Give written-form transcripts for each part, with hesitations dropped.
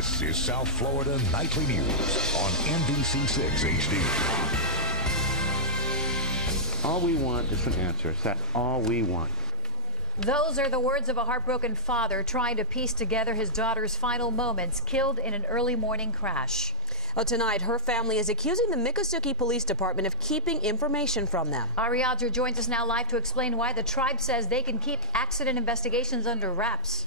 This is South Florida Nightly News on NBC6 HD. All we want is some answers. That's all we want. Those are the words of a heartbroken father trying to piece together his daughter's final moments, killed in an early morning crash. Well, tonight, her family is accusing the Miccosukee Police Department of keeping information from them. Ari Alger joins us now live to explain why the tribe says they can keep accident investigations under wraps.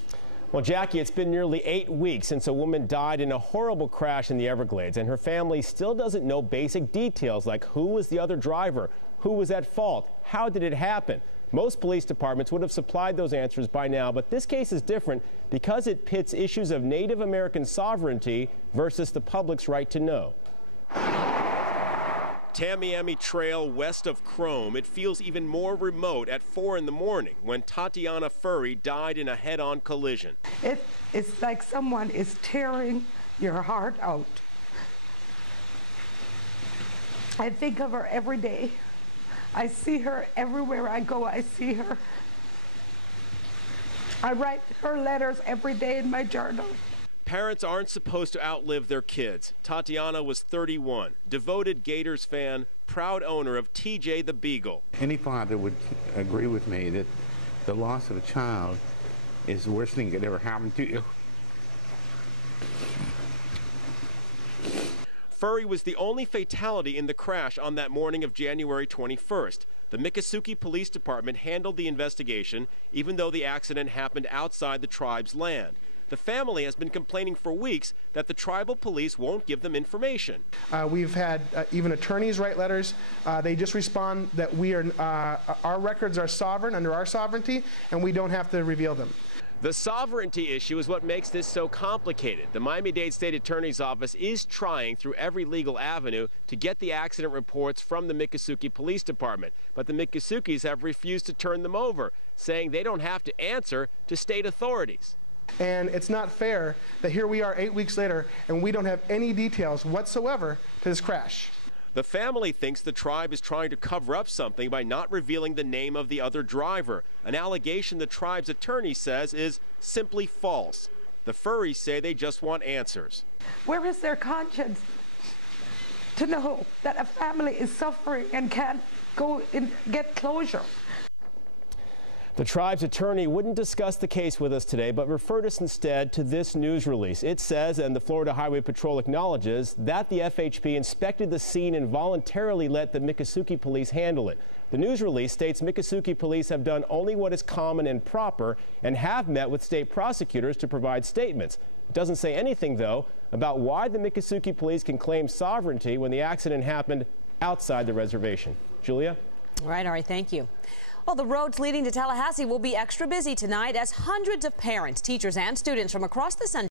Well, Jackie, it's been nearly 8 weeks since a woman died in a horrible crash in the Everglades, and her family still doesn't know basic details like who was the other driver, who was at fault, how did it happen. Most police departments would have supplied those answers by now, but this case is different because it pits issues of Native American sovereignty versus the public's right to know. Tamiami Trail west of Chrome, it feels even more remote at 4 in the morning when Tatiana Furry died in a head-on collision. It's like someone is tearing your heart out. I think of her every day. I see her everywhere I go. I see her. I write her letters every day in my journal. Parents aren't supposed to outlive their kids. Tatiana was 31, devoted Gators fan, proud owner of TJ the Beagle. Any father would agree with me that the loss of a child is the worst thing that could ever happen to you. Furry was the only fatality in the crash on that morning of January 21st. The Miccosukee Police Department handled the investigation, even though the accident happened outside the tribe's land. The family has been complaining for weeks that the tribal police won't give them information. We've had even attorneys write letters. They just respond that our records are sovereign, under our sovereignty, and we don't have to reveal them. The sovereignty issue is what makes this so complicated. The Miami-Dade State Attorney's Office is trying through every legal avenue to get the accident reports from the Miccosukee Police Department. But the Miccosukees have refused to turn them over, saying they don't have to answer to state authorities. And it's not fair that here we are 8 weeks later and we don't have any details whatsoever to this crash. The family thinks the tribe is trying to cover up something by not revealing the name of the other driver, an allegation the tribe's attorney says is simply false. The Furries say they just want answers. Where is their conscience to know that a family is suffering and can't go and get closure? The tribe's attorney wouldn't discuss the case with us today, but referred us instead to this news release. It says, and the Florida Hwy Patrol acknowledges, that the FHP inspected the scene and voluntarily let the Miccosukee Police handle it. The news release states Miccosukee Police have done only what is common and proper and have met with state prosecutors to provide statements. It doesn't say anything, though, about why the Miccosukee Police can claim sovereignty when the accident happened outside the reservation. Julia? All right, Ari, thank you. Well, the roads leading to Tallahassee will be extra busy tonight as hundreds of parents, teachers, and students from across the country